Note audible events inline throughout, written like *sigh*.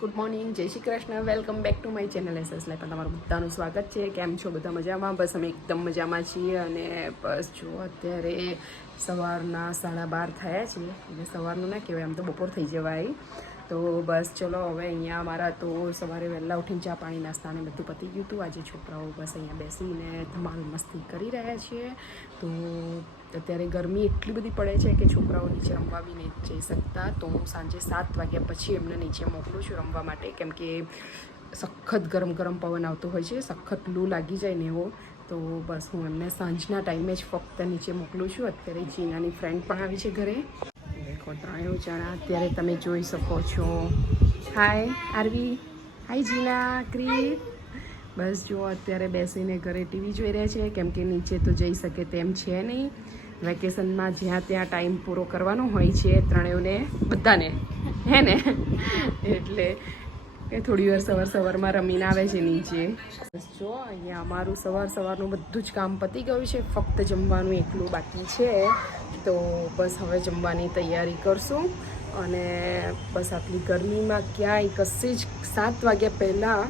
Good morning જય Shri Krishna. Welcome back to my channel S S લાઈફમાં તમારું બધાનું સ્વાગત છે. કેમ છો? બધા મજામાં? બસ અમે એકદમ મજામાં છીએ અને બસ જો અત્યારે સવારના સાડા બાર થયા છે. એટલે સવારનું ના કહેવાય, આમ તો બપોર થઈ જવાય. તો બસ ચલો, હવે અહીંયા અમારા તો સવારે વહેલા ઉઠીને ચા પાણી, નાસ્તા ને બધું પતી ગયું હતું. આજે છોકરાઓ બસ અહીંયા બેસીને ધમાલ મસ્તી કરી રહ્યા છીએ તો અત્યારે ગરમી એટલી બધી પડે છે કે છોકરાઓ નીચે રમવા બી નહીં જઈ શકતા. તો હું સાંજે સાત વાગ્યા પછી એમને નીચે મોકલું છું રમવા માટે, કેમ કે સખત ગરમ ગરમ પવન આવતો હોય છે, સખત લૂ લાગી જાય ને એવો. તો બસ હું એમને સાંજના ટાઈમે જ ફક્ત નીચે મોકલું છું. અત્યારે જીનાની ફ્રેન્ડ પણ આવી છે ઘરે. દેખો, ત્રણેય જણા અત્યારે તમે જોઈ શકો છો. હાય આરવી હાય જીના ક્રી બસ જો અત્યારે બેસીને ઘરે ટીવી જોઈ રહ્યા છે. કેમ કે નીચે તો જઈ શકે તેમ છે નહીં. વેકેશનમાં જ્યાં ત્યાં ટાઈમ પૂરો કરવાનો હોય છે ત્રણેયને બધાને. હે ને? એટલે એ થોડી વાર સવાર સવારમાં રમીને આવે છે નીચે. જો, અહીંયા અમારું સવાર સવારનું બધું જ કામ પતી ગયું છે. ફક્ત જમવાનું એકલું બાકી છે. તો બસ હવે જમવાની તૈયારી કરશું. અને બસ આટલી ગરમીમાં ક્યાંય કશે જ સાત વાગ્યા પહેલાં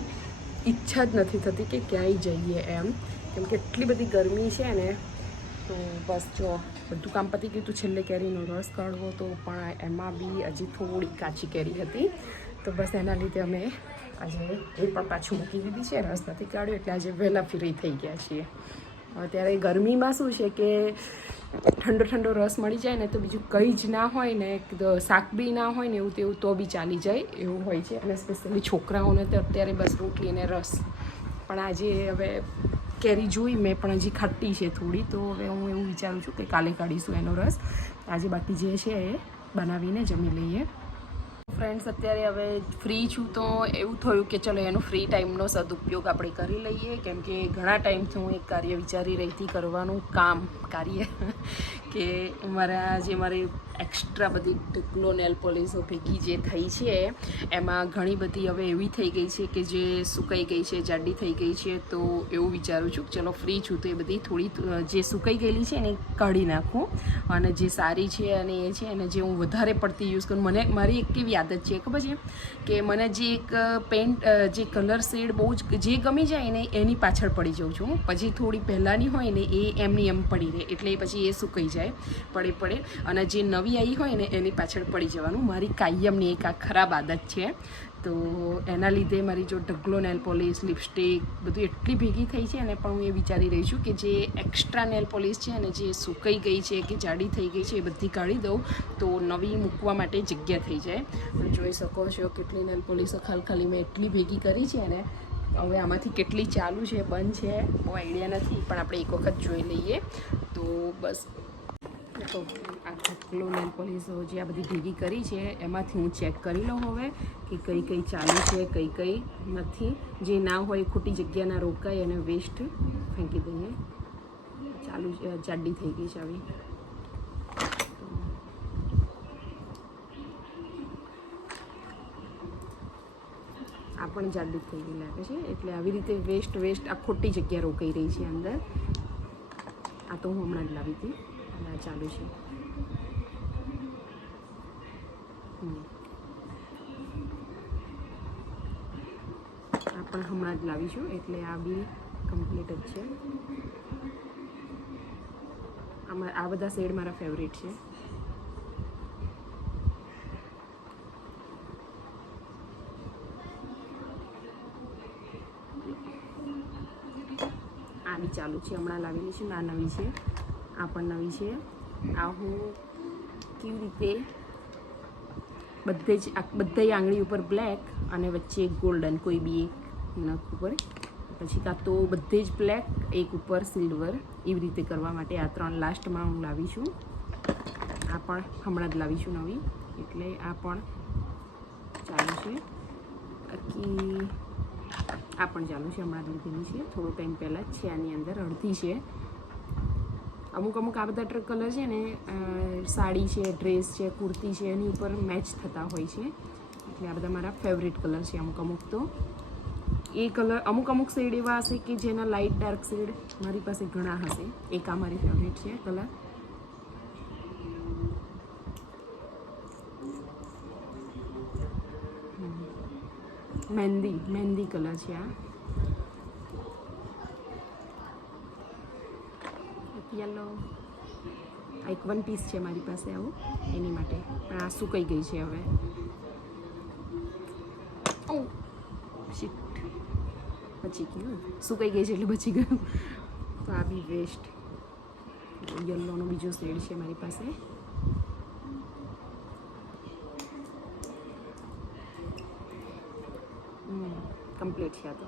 ઈચ્છા જ નથી થતી કે ક્યાંય જઈએ એમ. કેમ કે એટલી બધી ગરમી છે ને તો બસ જો, બધું કામ પતી ગયું હતું છેલ્લે કેરીનો રસ કાઢવો તો પણ એમાં બી હજી થોડી કાચી કેરી હતી. તો બસ એના લીધે અમે આજે એ પણ પાછું મૂકી દીધી છે, રસ નથી કાઢ્યો, એટલે આજે વહેલા ફ્રી થઈ ગયા છીએ. અત્યારે ગરમીમાં શું છે કે ઠંડો ઠંડો રસ મળી જાય ને તો બીજું કંઈ જ ના હોય ને શાક બી ના હોય ને એવું તેવું તો બી ચાલી જાય એવું હોય છે. અને સ્પેશિયલી છોકરાઓને તો અત્યારે બસ રોટલી અને રસ. પણ આજે હવે કેરી જોઈ, મેં પણ હજી ખટ્ટી છે થોડી, તો હવે હું એવું વિચારું છું કે કાલે કાઢીશું એનો રસ. આજે બાકી જે છે એ બનાવીને જમી લઈએ. ફ્રેન્ડ્સ અત્યારે હવે ફ્રી છું તો એવું થયું કે ચલો એનો ફ્રી ટાઈમનો સદુપયોગ આપણે કરી લઈએ. કેમ કે ઘણા ટાઈમથી હું એક કાર્ય વિચારી રહી હતી કરવાનું કામ, કાર્ય. કે મારા જે મારી એક્સ્ટ્રા બધી ટીકલો નેલ પોલિશો ભેગી જે થઈ છે, એમાં ઘણી બધી હવે એવી થઈ ગઈ છે કે જે સુકાઈ ગઈ છે, જાડી થઈ ગઈ છે, તો એવું વિચારું છું કે ચલો ફ્રી છું તો એ બધી થોડી જે સુકાઈ ગયેલી છે એને કાઢી નાખું. અને જે સારી છે અને એ છે અને જે હું વધારે પડતી યુઝ કરું, મને, મારી એક કેવી આદત છે, ખબર છે? કે મને જે એક પેન્ટ જે કલર શેડ બહુ જ, જે ગમી જાય ને એની પાછળ પડી જાઉં છું. પછી થોડી પહેલાંની હોય ને એ એમની એમ પડી રહે. એટલે પછી એ સુકાઈ જાય? પડે પડે. અને જે નવી આવી હોય ને, એની પાછળ પડી જવાનું. મારી કાયમની એક આ ખરાબ આદત છે. તો એના લીધે મારી જો ઢગલો, નેલ પોલિશ, લિપસ્ટિક બધું એટલી ભેગી થઈ છે અને પણ હું એ વિચારી રહી છું કે જે એક્સ્ટ્રા નેલ પોલિશ છે અને જે સુકાઈ ગઈ છે કે જાડી થઈ ગઈ છે એ બધી કાઢી દઉં તો નવી મૂકવા માટે જગ્યા થઈ જાય. જોઈ શકો છો કેટલી નેલ પોલિશો ખાલી ખાલી મેં એટલી ભેગી કરી છે ને હવે આમાંથી કેટલી ચાલુ છે, બંધ છે, બહુ આઈડિયા નથી, પણ આપણે એક વખત જોઈ લઈએ. તો બસ, તો આ ઢકલો નેલ પોલીસ જે આ બધી ભેગી કરી છે, એમાંથી હું ચેક કરી લઉં હવે કે કઈ કઈ ચાલુ છે, કઈ કઈ નથી. જે ના હોય ખોટી જગ્યાના રોકાય અને વેસ્ટ ફેંકી દઈએ ચાલુ જાડી થઈ ગઈ છે આવી આ પણ જાગૃત થઈ ગઈ લાગે છે. એટલે આવી રીતે વેસ્ટ વેસ્ટ આ ખોટી જગ્યા રોકાઈ રહી છે અંદર. આ તો હું હમણાં જ લાવી હતી. અને આ ચાલુ છે. આ પણ હમણાં જ લાવીશું એટલે આ બી કમ્પ્લીટ જ છે. આ બધા શેડ મારા ફેવરેટ છે આ બી ચાલુ છે. હમણાં લાવેલી છે, ના નવી છે. આ પણ નવી છે. આ હું કેવી રીતે બધે જ બધા આંગળી ઉપર બ્લેક અને વચ્ચે ગોલ્ડન કોઈ બી એક નખ ઉપર. પછી કાં તો બધે જ બ્લેક એક ઉપર સિલ્વર એવી રીતે કરવા માટે આ ત્રણ લાસ્ટમાં હું લાવીશું આ પણ હમણાં જ લાવીશું નવી. એટલે આ પણ ચાલુ છે. બાકી આ પણ ચાલુ છે, હમણાં લીધેલી છે. થોડો ટાઈમ પહેલાં જ છે, આની અંદર અડધી છે. અમુક અમુક આ બધા કલર છે ને સાડી છે ડ્રેસ છે, કુર્તી છે, એની ઉપર મેચ થતા હોય છે. એટલે આ બધા મારા ફેવરેટ કલર છે અમુક અમુક તો. એ કલર અમુક અમુક શેડ એવા હશે કે જેના લાઇટ ડાર્ક શેડ મારી પાસે ઘણા હશે. એક આ મારી ફેવરેટ છે કલર મહેંદી મહેંદી કલર છે આ. યલો. આ એક વન પીસ છે મારી પાસે આવું, એની માટે. પણ આ સુકાઈ ગઈ છે હવે. ઓ શીટ બચી ગયું સુકાઈ ગઈ છે એટલે બચી ગયું. તો આ બી વેસ્ટ યલોનો બીજો શેડ છે મારી પાસે. કમ્પ્લીટ છે આ તો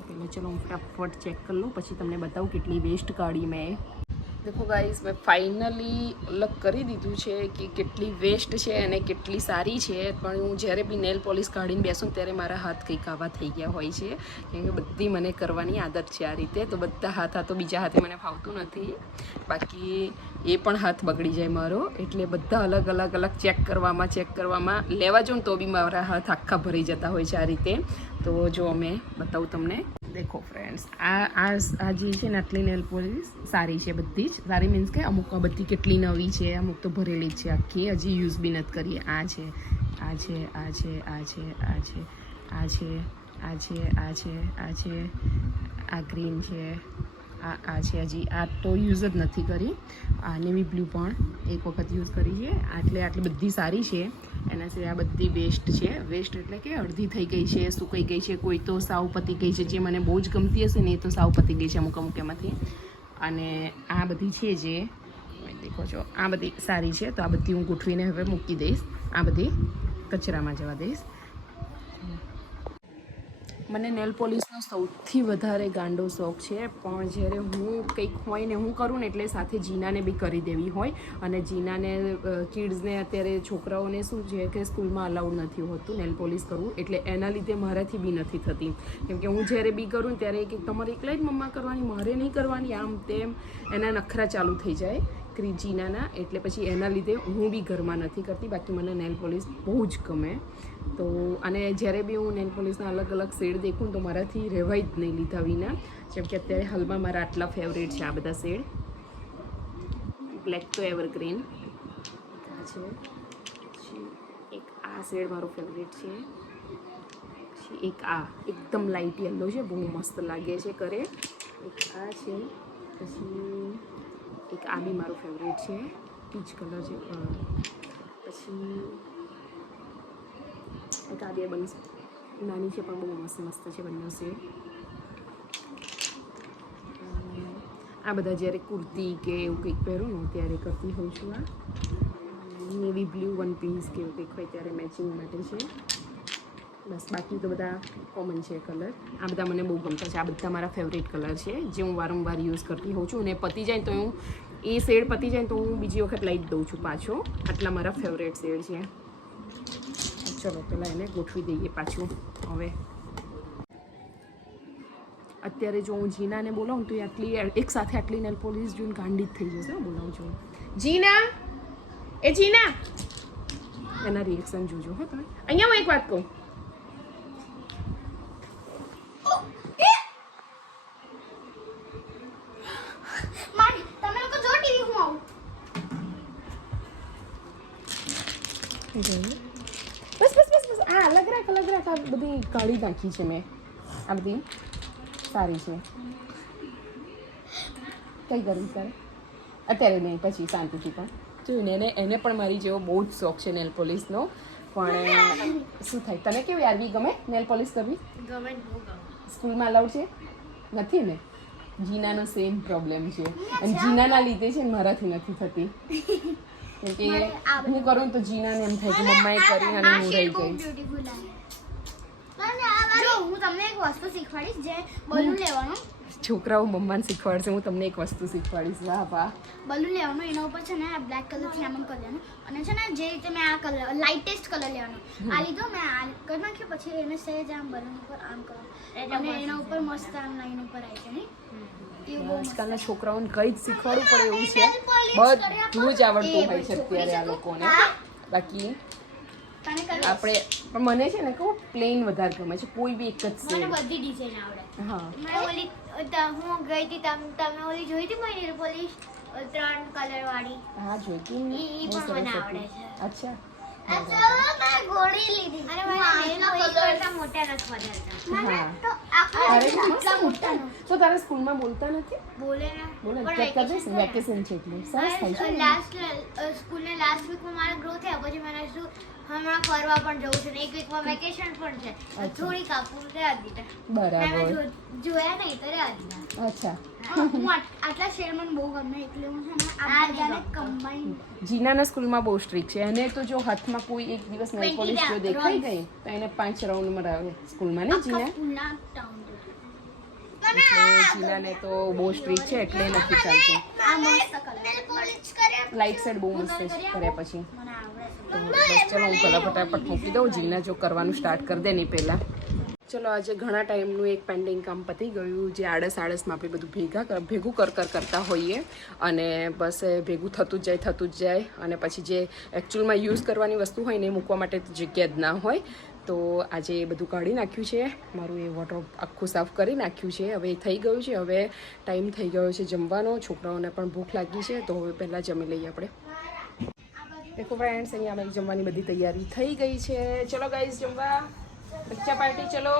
પહેલાં ચલો હું ફટાફટ ચેક કરી લઉં પછી તમને બતાવું કેટલી વેસ્ટ કાઢી મેં દેખો ગાઈસ મેં ફાઇનલી અલગ કરી દીધું છે કે કેટલી વેસ્ટ છે અને કેટલી સારી છે, પણ હું જ્યારે બી નેલ પોલિશ કાઢીને બેસું ત્યારે મારા હાથ કંઈક આવા થઈ ગયા હોય છે. કેમ કે બધી મને કરવાની આદત છે આ રીતે, તો બધા હાથ આ તો બીજા હાથે મને ફાવતું નથી. બાકી એ પણ હાથ બગડી જાય મારો, એટલે બધા અલગ અલગ અલગ ચેક કરવામાં ચેક કરવામાં લેવા જાઉં તો બી મારા હાથ આખા ભરી જતા હોય છે આ રીતે. તો જો અમે બતાવું તમને. દેખો ફ્રેન્ડ્સ આ આ જે છે ને આટલી નેલ પોલિશ સારી છે બધી જ. સારી મીન્સ કે અમુક બધી કેટલી નવી છે, અમુક તો ભરેલી જ છે આખી. હજી યુઝ બી નથી કરી. આ છે આ છે આ છે આ છે આ છે આ છે આ છે આ છે આ છે. આ ગ્રીન છે. આ આ છે હજી. આ તો યુઝ જ નથી કરી. આ નેવી બ્લુ પણ એક વખત યુઝ કરી છે આટલે આટલી બધી સારી છે. એના સિવાય આ બધી વેસ્ટ છે. વેસ્ટ એટલે કે અડધી થઈ ગઈ છે, સુકાઈ ગઈ છે. કોઈ તો સાવ પતી ગઈ છે, જે મને બહુ જ ગમતી હશે ને એ તો સાવ પતી ગઈ છે અમુક અમુક એમાંથી. અને આ બધી છે જે દેખો છો, આ બધી સારી છે. તો આ બધી હું ગોઠવીને હવે મૂકી દઈશ. આ બધી કચરામાં જવા દઈશ. મને નેલ પોલિશનો સૌથી વધારે ગાંડો શોખ છે. પણ જ્યારે હું કંઈક હોય ને હું કરું ને એટલે સાથે જીનાને બી કરી દેવી હોય. અને જીનાને કિડ્સને અત્યારે છોકરાઓને શું છે કે સ્કૂલમાં અલાઉડ નથી હોતું નેલ પોલિશ કરવું. એટલે એના લીધે મારાથી બી નથી થતી. કેમ કે હું જ્યારે બી કરું ત્યારે કે તમારે એકલા જ મમ્મા કરવાની, મારે નહીં કરવાની, આમ તેમ એના નખરા ચાલુ થઈ જાય. ક્રી જીનાના એટલે પછી એના લીધે હું બી ઘરમાં નથી કરતી, બાકી મને નેલ પોલિશ બહુ જ ગમે. તો અને જ્યારે બી હું નેલ પોલિશના અલગ અલગ શેડ દેખું તો મારાથી રહેવાય જ નહીં લીધા વિના. જેમ કે અત્યારે હાલમાં મારા આટલા ફેવરેટ છે આ બધા શેડ. બ્લેક તો એવરગ્રીન આ છે. એક આ શેડ મારો ફેવરેટ છે. પછી એક આ, એકદમ લાઇટ યલો છે, બહુ મસ્ત લાગે છે કરે એક આ છે. પછી એક આ બી મારો ફેવરેટ છે પીચ કલર છે પછી એક આ બે બન્સ નાની છે, પણ બહુ મસ્ત મસ્ત છે, બંને છે. આ બધા જ્યારે કુર્તી કે એવું કંઈક પહેરું ને, ત્યારે કરતી હોઉં છું આ. નેવી બ્લુ વન પીસ કે એવું કંઈક હોય ત્યારે મેચિંગ માટે છે. બસ, બાકી તો બધા કોમન છે કલર આ બધા મને બહુ ગમતા છે. આ બધા મારા ફેવરેટ કલર છે, જે હું વારંવાર યુઝ કરતી હોઉં છું. અને પતી જાય તો હું એ શેડ પતી જાય તો હું બીજી વખત લાઈટ દઉં છું પાછો. આટલા મારા ફેવરેટ શેડ છે. ચલો પહેલાં એને ગોઠવી દઈએ પાછું. હવે અત્યારે જો હું જીનાને બોલાવું તો એ આટલી એક સાથે આટલી નેલ પોલીસ જોઈને ગાંડી જ થઈ જશે બોલાવું છું જીના! એ જીના! એના રિએક્શન જોજો, હો, તમે. અહીંયા હું એક વાત કહું મારી તમે લોકો જો ટીવી હું આવું બસ બસ બસ બસ આ અલગ રાખ અલગ રાખ આ બધી કાઢી નાખી છે મેં. આ બધી સારી છે. કઈ કરવી સર અત્યારે નહીં પછી શાંતિથી પણ. જોયું ને એને એને પણ મારી જેવો બહુ જ શોખ છે નેલ પોલિશનો. પણ શું થાય? તને કેવી આરવી ગમે નેલ પોલિશ કરવી? ગમે સ્કૂલમાં અલાઉડ છે? નથી ને? જીનાનો સેમ પ્રોબ્લેમ છે. અને જીનાના લીધે છે ને મારાથી નથી થતી. *laughs* કેમ કે હું કરું તો જીનાને એમ થાય કે મમ્માએ કરી અને હું રહી ગઈ એક વસ્તુ શીખવાડીશ જે બલૂન લેવાનું. છોકરાઓ મમ્માને શીખવાડશે હું તમને એક વસ્તુ શીખવાડીશ. વાહ વાહ. બલૂન લેવાનું એના ઉપર છે ને આ બ્લેક કલરથી આમ કરવાનું અને છે ને જે રીતે મેં આ કલર લાઇટેસ્ટ કલર લેવાનો. આ લીધો મેં આ કરી નાખ્યો પછી એને સહેજ આમ બલૂન ઉપર આમ કરો. અને એના ઉપર મસ્ત આમ લાઈન ઉપર આવી જાય આજકાલના છોકરાઓને કઈ જ શીખવાડવું પડે એવું છે. બધું જ આવડતું હોય છે અત્યારે આ લોકોને. બાકી આપણે પણ મને છે ને કહું પ્લેન વધારે ગમે છે કોઈ બી એક જ મને બધી ડિઝાઇન આવડે. હા. મેં ઓલી ત- હું ગઈ હતી તમ તમે ઓલી જોઈ હતી મારી નેલ પોલિશ ત્રણ કલર વાળી. હા જોઈતી ને. ઈ- પણ મને આવડે છે. અચ્છા. મેં ગોળી લીધી. અને મને કોઈ કરતા મોટા નથી વધારતા હા. તો આખું તારે મોટા? તો તારા સ્કૂલમાં બોલતા નથી? બોલે ને. બોલે ચેક કરી દઈશ વેકેશન છે. એટલે. સરસ થાય છે લાસ્ટ સ્કૂલને લાસ્ટ વીકમાં મારા ગ્રો થયા પછી મને શું હમણાં ફરવા પણ જવું છે ને એક વીકમાં વેકેશન પણ છે. થોડીક અચ્છા. રહ્યા દીધા બરાબર. જોયા નહીં તો રહ્યા દીધા અચ્છા. હું આટલા શેર મને બહુ ગમે એટલે હું છે આ બધાને કમ્બાઈન જીનાના સ્કૂલમાં બહુ સ્ટ્રિક્ટ છે. અને તો જો હાથમાં કોઈ એક દિવસ નેલ પોલિશ જો દેખાઈ ગઈ તો એને પાંચ રાઉન્ડ મરાવે સ્કૂલમાં ને જીના? એટલે જીનાને તો બહુ સ્ટ્રીક છે એટલે નથી ચાલતું. લાઇટ સાઈડ બહુ મસ્ત કર્યા પછી. તો બસ ચલો હું પહેલાં ફટાફટ મૂકી દઉં. જીના જો કરવાનું સ્ટાર્ટ કરી દે નહીં પહેલાં. ચલો આજે ઘણા ટાઈમનું એક પેન્ડિંગ કામ પતી ગયું જે આડસ આડસમાં આપણે બધું ભેગા ભેગું કર કર કરતા હોઈએ. અને બસ ભેગું થતું જ જાય થતું જ જાય. અને પછી જે એકચ્યુઅલમાં યુઝ કરવાની વસ્તુ હોય ને એ મૂકવા માટે જગ્યા જ ના હોય. તો આજે બધું કાઢી નાખ્યું છે. મારું એ વોટર આખું સાફ કરી નાખ્યું છે. હવે થઈ ગયું છે. હવે ટાઈમ થઈ ગયો છે જમવાનો. છોકરાઓને પણ ભૂખ લાગી છે. તો હવે પહેલાં જમી લઈએ આપણે. દેખો ફ્રેન્ડ્સ અહીંયા અમારી જમવાની બધી તૈયારી થઈ ગઈ છે. ચલો ગાઈઝ જમવા. બચ્ચા પાર્ટી ચલો.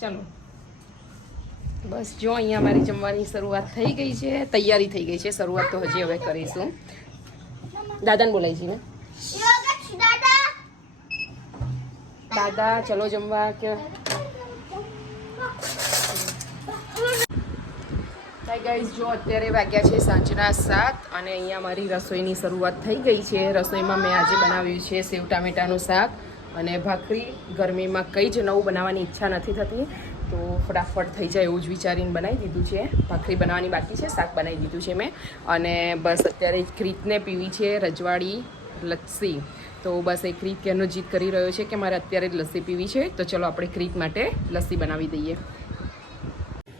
ચલો. બસ જો અહીંયા મારી જમવાની શરૂઆત થઈ ગઈ છે. તૈયારી થઈ ગઈ છે. શરૂઆત તો હજી હવે કરીશું. દાદાને બોલાય છે ને. દાદા, ચલો જમવા કે હાય ગાઈઝ જો અત્યારે વાગ્યા છે સાંજના સાત અને અહીંયા મારી રસોઈની શરૂઆત થઈ ગઈ છે. રસોઈમાં મેં આજે બનાવ્યું છે સેવ ટામેટાનું શાક અને ભાખરી. ગરમીમાં કંઈ જ નવું બનાવવાની ઈચ્છા નથી થતી. તો ફટાફટ થઈ જાય એવું જ વિચારીને બનાવી દીધું છે. ભાખરી બનાવવાની બાકી છે, શાક બનાવી દીધું છે મેં. અને બસ અત્યારે ક્રીતને પીવી છે રજવાડી લસ્સી. તો બસ એ ક્રીક એનો જીત કરી રહ્યો છે કે મારે અત્યારે જ લસ્સી પીવી છે. તો ચલો આપણે ક્રીક માટે લસ્સી બનાવી દઈએ.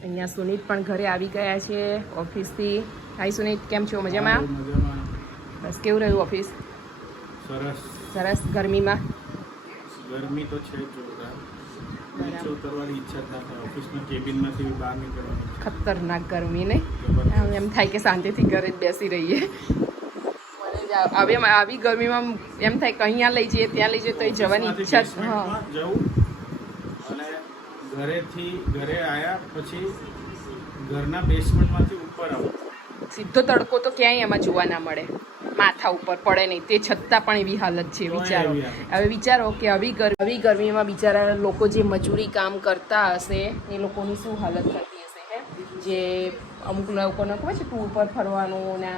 અહીંયા સુનીત પણ ઘરે આવી ગયા છે ઓફિસથી. હાય સુનીત કેમ છો? મજામાં? બસ કેવું રહ્યું ઓફિસ? સરસ. સરસ. ગરમીમાં? ગરમી તો છે જોરદાર. ખતરનાક ગરમી નહીં. એમ થાય કે શાંતિથી ઘરે જ બેસી રહીએ. આ- આવી ગરમીમાં એમ થાય કે અહીંયા લઈ જઈએ ત્યાં લઈ જઈએ તો એ જવાની ઈચ્છા જ હા. અને ઘરેથી ઘરે આવ્યા પછી ઘરના બેસમેન્ટમાંથી ઉપર આવો. સીધો તડકો તો ક્યાંય એમાં જોવા ના મળે. માથા ઉપર પડે નહીં. તે છતાં પણ એવી હાલત છે વિચારો. હવે વિચારો કે આવી ગરમી આવી ગરમીમાં બિચારા લોકો જે મજૂરી કામ કરતા હશે એ લોકોની શું હાલત થતી હશે જે અમુક લોકોને ખબર છે ટૂર પર ફરવાનું ને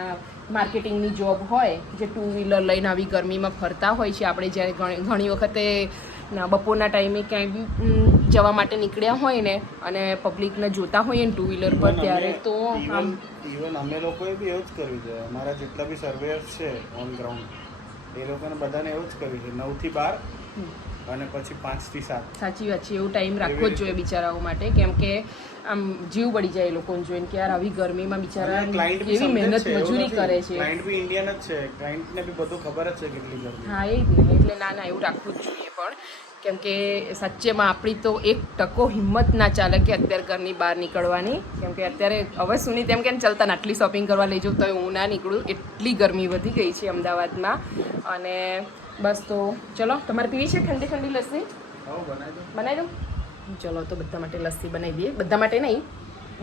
માર્કેટિંગની જોબ હોય જે ટુ વ્હીલર લઈને આવી ગરમીમાં ફરતા હોય છે આપણે જ્યારે ઘણી ઘણી વખતે બપોરના ટાઈમે ક્યાંય બી જવા માટે નીકળ્યા હોય ને અને પબ્લિકને જોતા હોઈએ ને ટુ વ્હીલર પર ત્યારે તો આમ ઇવન અમે લોકોએ બી એવું જ કર્યું છે. અમારા જેટલા બી સર્વેયર્સ છે ઓન ગ્રાઉન્ડ એ લોકોને બધાને એવું જ કર્યું છે. નવથી બાર અને પછી પાંચથી સાત. સાચી વાત છે એવું ટાઈમ રાખવો જ જોઈએ બિચારાઓ માટે. કેમ કે આમ જીવ બળી જાય એ લોકોને જોઈને કે યાર આવી ગરમીમાં બિચારા એવી મહેનત મજૂરી કરે છે. ક્લાયન્ટ બી ઇન્ડિયન જ છે. ક્લાયન્ટને બી બધું ખબર જ છે કેટલી ગરમી. હા એ જ ને એટલે ના ના એવું રાખવું જ જોઈએ પણ. કેમ કે સાચેમાં આપણી તો એક ટકો હિંમત ના ચાલે કે અત્યારે ઘરની બહાર નીકળવાની. કેમ કે અત્યારે હવે સુની તેમ કે ચાલતા ને આટલી શોપિંગ કરવા લઈ જાઉં તો હું ના નીકળું. એટલી ગરમી વધી ગઈ છે અમદાવાદમાં. અને બસ તો ચલો તમારે પીવી છે ઠંડી ઠંડી લસ્સી? બનાવી દઉં. ચલો તો બધા માટે લસ્સી બનાવી દઈએ. બધા માટે નહીં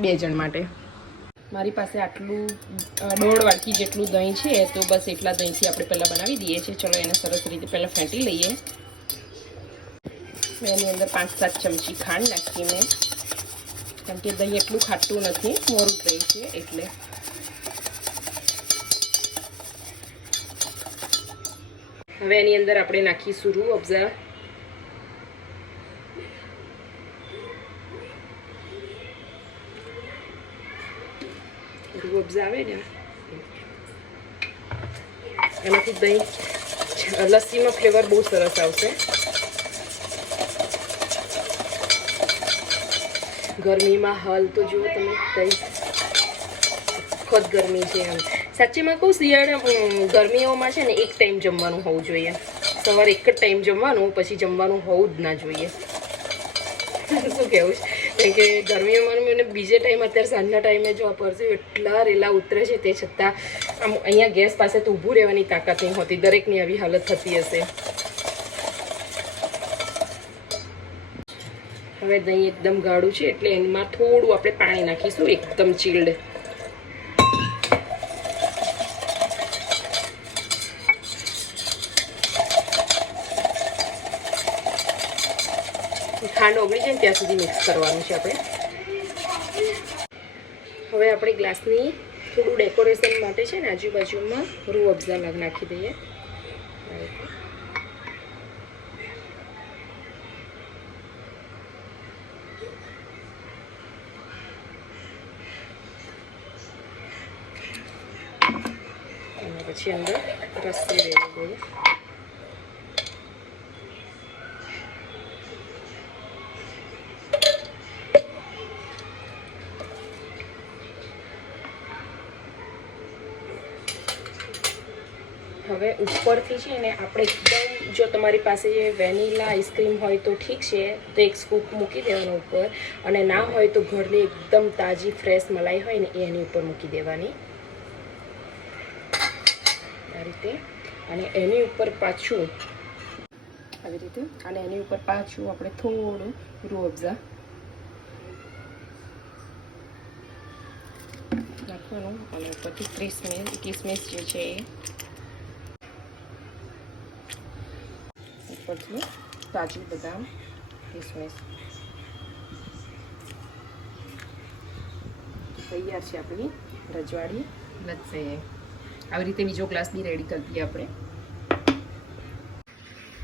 બે જણ માટે. મારી પાસે આટલું દોઢ વાટકી જેટલું દહીં છે તો બસ એટલા દહીંથી આપણે પહેલાં બનાવી દઈએ છીએ. ચલો એને સરસ રીતે પહેલાં ફેંટી લઈએ. એની અંદર પાંચ સાત ચમચી ખાંડ નાખીને કેમ કે દહીં એટલું ખાટું નથી મોરું દહીં છે એટલે હવે એની અંદર આપણે નાખીશું રૂ અફઝા રૂઅફઝા આવે ને એમાંથી દહીં, લસ્સીનો ફ્લેવર બહુ સરસ આવશે. ગરમીમાં હાલ તો જુઓ તમે, દહીં. ખુદ ગરમી છે એમ. સાચીમાં કહું, શિયાળા ગરમીઓમાં છે ને એક ટાઈમ જમવાનું હોવું જોઈએ. સવારે એક જ ટાઈમ જમવાનું, પછી જમવાનું હોવું જ ના જોઈએ. શું કહેવું છે? કારણ કે ગરમીઓમાં મને બીજે ટાઈમ, અત્યારે સાંજના ટાઈમે જો પરસે એટલા રેલા ઉતરે છે તે છતાં આમ અહીંયા ગેસ પાસે તો ઊભું રહેવાની તાકાત નહીં હોતી, દરેકની આવી હાલત થતી હશે. હવે દહીં એકદમ ગાળું છે, એટલે એમાં થોડું આપણે પાણી નાખીશું, એકદમ ચીલ્ડ ખાંડ ઓગળી જાય ત્યાં સુધી મિક્સ કરવાનું છે આપણે. હવે આપણે ગ્લાસની થોડું ડેકોરેશન માટે છે ને આજુબાજુમાં રૂ અફઝા લાગ નાખી દઈએ. પછી અંદર રસી રેડી દઈએ હવે ઉપરથી છે ને આપણે એકદમ જો તમારી પાસે વેનીલા આઈસ્ક્રીમ હોય તો ઠીક છે, તો એક સ્કૂપ મૂકી દેવાનો ઉપર. અને ના હોય તો ઘરની એકદમ તાજી, ફ્રેશ મલાઈ હોય ને એ એની ઉપર મૂકી દેવાની. આ રીતે. અને એની ઉપર પાછું આવી રીતે. અને એની ઉપર પાછું આપણે થોડું રૂ અફઝા નાખવાનું અને ઉપરથી ક્રિસમિસ કિસમિસ જે છે એ ઉપરથી કાજુ બદામ કિસમિસ. તૈયાર છે આપણી રજવાડી. લચ્છે આવી રીતે બીજો ગ્લાસ બી રેડી કરી દઈએ આપણે.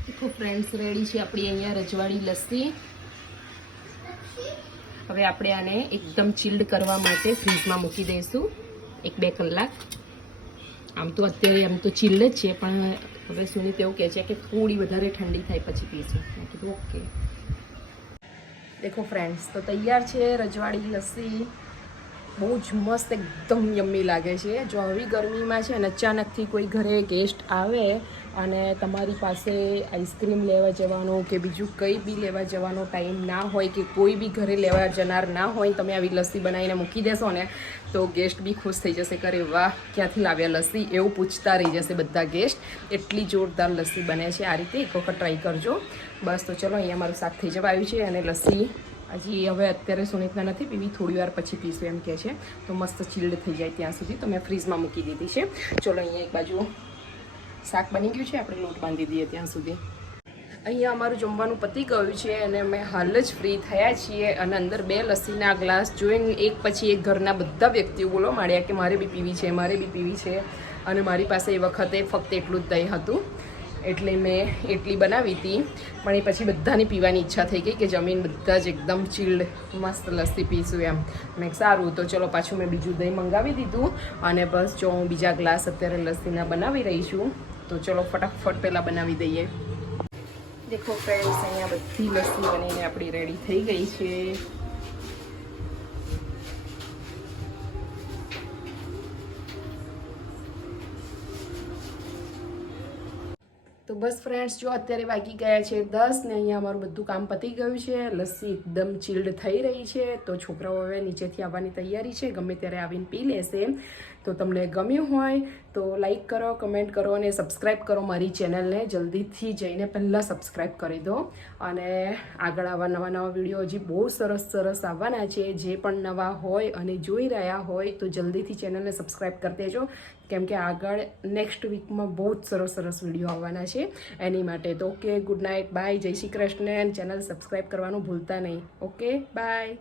દેખો ફ્રેન્ડ્સ રેડી છે આપણી અહીંયા રજવાડી લસ્સી. હવે આપણે આને એકદમ ચિલ્ડ કરવા માટે ફ્રીજમાં મૂકી દઈશું. એક બે કલાક. આમ તો અત્યારે આમ તો ચીલ્લે જ છે, પણ હવે સુનિત એવું કહે છે કે થોડી વધારે ઠંડી થાય પછી પીશું. મેં કીધું, ઓકે. દેખો ફ્રેન્ડ્સ તો તૈયાર છે રજવાડી લસ્સી. બહુ જ મસ્ત, એકદમ યમ્મી લાગે છે. જો આવી ગરમીમાં છે અને અચાનકથી કોઈ ઘરે ગેસ્ટ આવે અને તમારી પાસે આઈસ્ક્રીમ લેવા જવાનો કે બીજું કંઈ બી લેવા જવાનો ટાઈમ ના હોય કે કોઈ બી ઘરે લેવા જનાર ના હોય, તમે આવી લસ્સી બનાવીને મૂકી દેશો ને, તો ગેસ્ટ બી ખુશ થઈ જશે કરે વાહ, ક્યાંથી લાવ્યા લસ્સી? એવું પૂછતા રહી જશે બધા ગેસ્ટ એટલી જોરદાર લસ્સી બને છે. આ રીતે એક વખત ટ્રાય કરજો. બસ, તો ચલો, અહીંયા મારું શાક થઈ જવા આવ્યું છે અને લસ્સી હજી હવે અત્યારે સુનિતના નથી પીવી થોડી વાર પછી પીશું એમ કહે છે. તો મસ્ત ચીલ્ડ થઈ જાય ત્યાં સુધી. તો મેં ફ્રીઝમાં મૂકી દીધી છે. ચલો, અહીંયા એક બાજુ શાક બની ગયું છે? આપણે લોટ બાંધી દઈએ ત્યાં સુધી. અહીંયા અમારું જમવાનું પતી ગયું છે અને અમે હાલ જ ફ્રી થયા છીએ અને અંદર બે લસ્સીના ગ્લાસ જોઈને એક પછી એક ઘરના બધા વ્યક્તિઓ બોલો માંડ્યા કે મારે બી પીવી છે, મારે બી પીવી છે. અને મારી પાસે એ વખતે ફક્ત એટલું જ દહીં હતું. એટલે મેં એટલી બનાવી હતી. પણ એ પછી બધાની પીવાની ઈચ્છા થઈ ગઈ કે જમીન બધા જ એકદમ ચીલ્ડ મસ્ત લસ્સી પીશું એમ. મેં સારું, તો ચલો પાછું મેં બીજું દહીં મંગાવી દીધું. અને બસ જો હું બીજા ગ્લાસ અત્યારે લસ્સીના બનાવી રહી છું. તો ચલો ફટાફટ પહેલાં બનાવી દઈએ. દેખો ફ્રેન્ડ્સ અહીંયા બધી લસ્સી બનીને આપણી રેડી થઈ ગઈ છે. બસ ફ્રેન્ડ્સ જો અત્યારે વાગી ગયા છે દસ ને અહીંયા અમારું બધું કામ પતી ગયું છે. લસ્સી એકદમ ચીલ્ડ થઈ રહી છે. તો છોકરાઓ હવે નીચેથી આવવાની તૈયારી છે. ગમે ત્યારે આવીને પી લેશે. તો તમને ગમ્યું હોય તો લાઈક કરો કમેન્ટ કરો અને સબસ્ક્રાઈબ કરો મારી ચેનલને જલ્દીથી જઈને પહેલાં સબસ્ક્રાઈબ કરી દો. અને આગળ આવા નવા નવા વીડિયો હજી બહુ સરસ સરસ આવવાના છે. જે પણ નવા હોય અને જોઈ રહ્યા હોય તો જલ્દીથી ચેનલને સબસ્ક્રાઈબ કરી દેજો. કેમ કે આગળ નેક્સ્ટ વીકમાં બહુ જ સરસ સરસ વીડિયો આવવાના છે. એની માટે તો ઓકે ગુડ નાઇટ બાય જય શ્રી કૃષ્ણ ચેનલ સબસ્ક્રાઈબ કરવાનું ભૂલતા નહીં. Okay bye